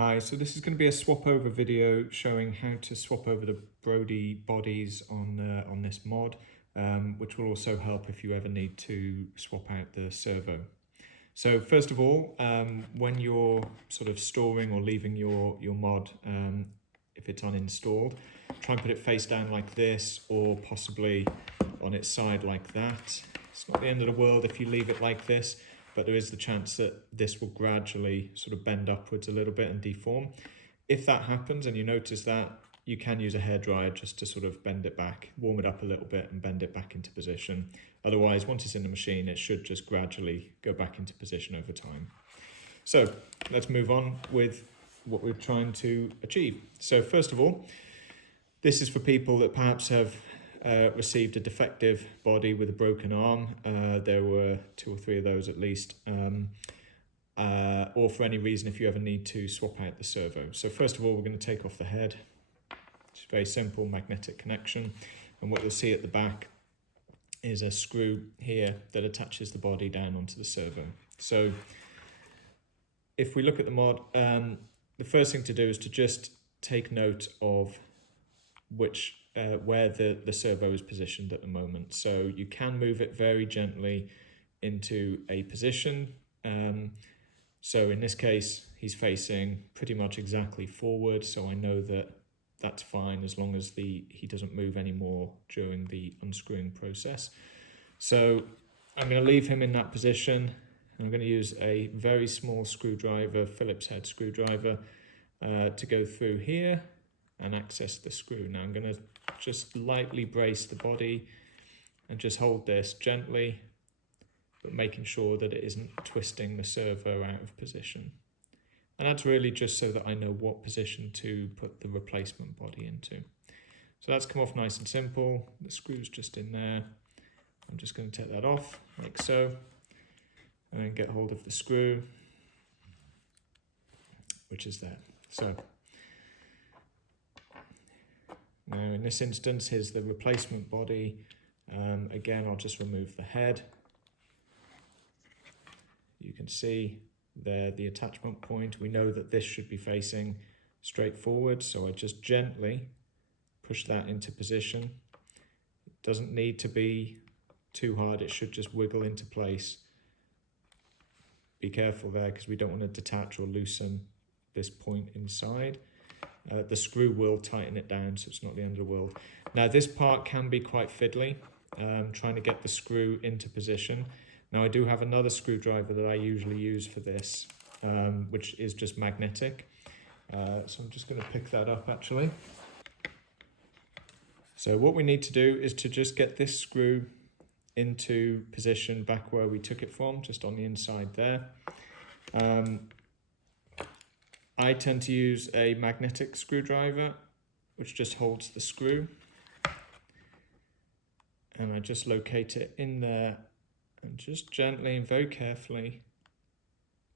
Hi, so this is going to be a swap over video showing how to swap over the Brody bodies on this mod, which will also help if you ever need to swap out the servo. So first of all, when you're sort of storing or leaving your mod, if it's uninstalled, try and put it face down like this, or possibly on its side like that. It's not the end of the world if you leave it like this, but there is the chance that this will gradually sort of bend upwards a little bit and deform. If that happens and you notice that, you can use a hairdryer just to sort of bend it back, warm it up a little bit and bend it back into position. Otherwise, once it's in the machine, it should just gradually go back into position over time. So let's move on with what we're trying to achieve. So first of all, this is for people that perhaps have received a defective body with a broken arm. There were 2 or 3 of those at least, or for any reason if you ever need to swap out the servo. So first of all, we're going to take off the head. It's a very simple magnetic connection, and what you'll see at the back is a screw here that attaches the body down onto the servo. So if we look at the mod, the first thing to do is to just take note of where the servo is positioned at the moment. So you can move it very gently into a position. So in this case, he's facing pretty much exactly forward, so I know that that's fine as long as he doesn't move anymore during the unscrewing process. So I'm going to leave him in that position. I'm going to use a very small screwdriver, Phillips head screwdriver, to go through here and access the screw. Now I'm going to just lightly brace the body and just hold this gently, but making sure that it isn't twisting the servo out of position. And that's really just so that I know what position to put the replacement body into. So that's come off nice and simple. The screw's just in there. I'm just going to take that off like so, and then get hold of the screw, which is there. So now in this instance, here's the replacement body. Again, I'll just remove the head. You can see there the attachment point. We know that this should be facing straight forward, so I just gently push that into position. It doesn't need to be too hard, it should just wiggle into place. Be careful there because we don't want to detach or loosen this point inside. The screw will tighten it down, so it's not the end of the world. Now this part can be quite fiddly, trying to get the screw into position. Now I do have another screwdriver that I usually use for this, which is just magnetic. So I'm just going to pick that up actually. So what we need to do is to just get this screw into position back where we took it from, just on the inside there. I tend to use a magnetic screwdriver, which just holds the screw. And I just locate it in there and just gently and very carefully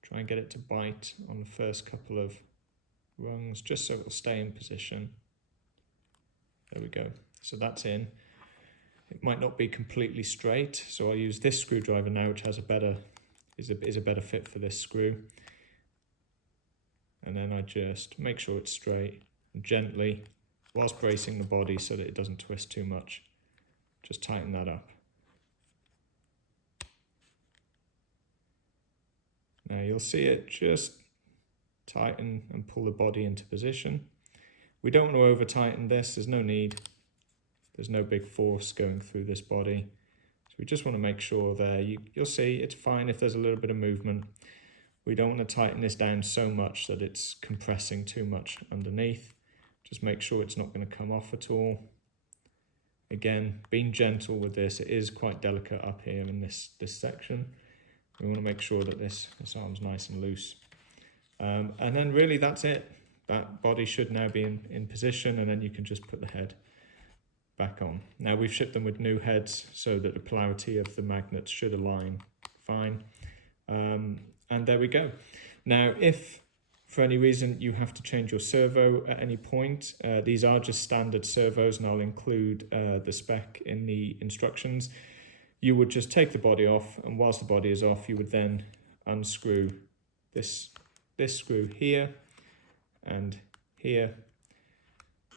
try and get it to bite on the first couple of rungs, just so it will stay in position. There we go. So that's in. It might not be completely straight, so I'll use this screwdriver now, which has is a better fit for this screw. And then I just make sure it's straight and gently, whilst bracing the body so that it doesn't twist too much, just tighten that up. Now you'll see it just tighten and pull the body into position. We don't want to over tighten this, there's no need. There's no big force going through this body. So we just want to make sure there, you'll see it's fine if there's a little bit of movement. We don't want to tighten this down so much that it's compressing too much underneath. Just make sure it's not going to come off at all. Again, being gentle with this, it is quite delicate up here in this section. We want to make sure that this arm's nice and loose. And then really that's it. That body should now be in position, and then you can just put the head back on. Now we've shipped them with new heads so that the polarity of the magnets should align fine. And there we go. Now, if for any reason you have to change your servo at any point, these are just standard servos, and I'll include the spec in the instructions. You would just take the body off, and whilst the body is off, you would then unscrew this screw here, and here,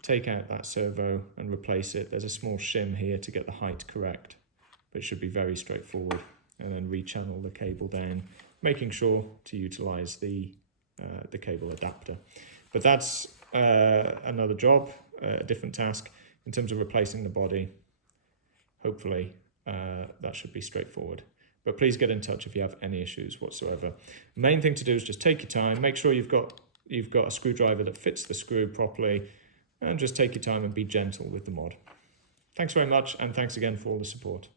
take out that servo and replace it. There's a small shim here to get the height correct, but it should be very straightforward. And then rechannel the cable down, making sure to utilize the cable adapter. But that's another job, a different task. In terms of replacing the body, hopefully that should be straightforward. But please get in touch if you have any issues whatsoever. Main thing to do is just take your time, make sure you've got a screwdriver that fits the screw properly, and just take your time and be gentle with the mod. Thanks very much, and thanks again for all the support.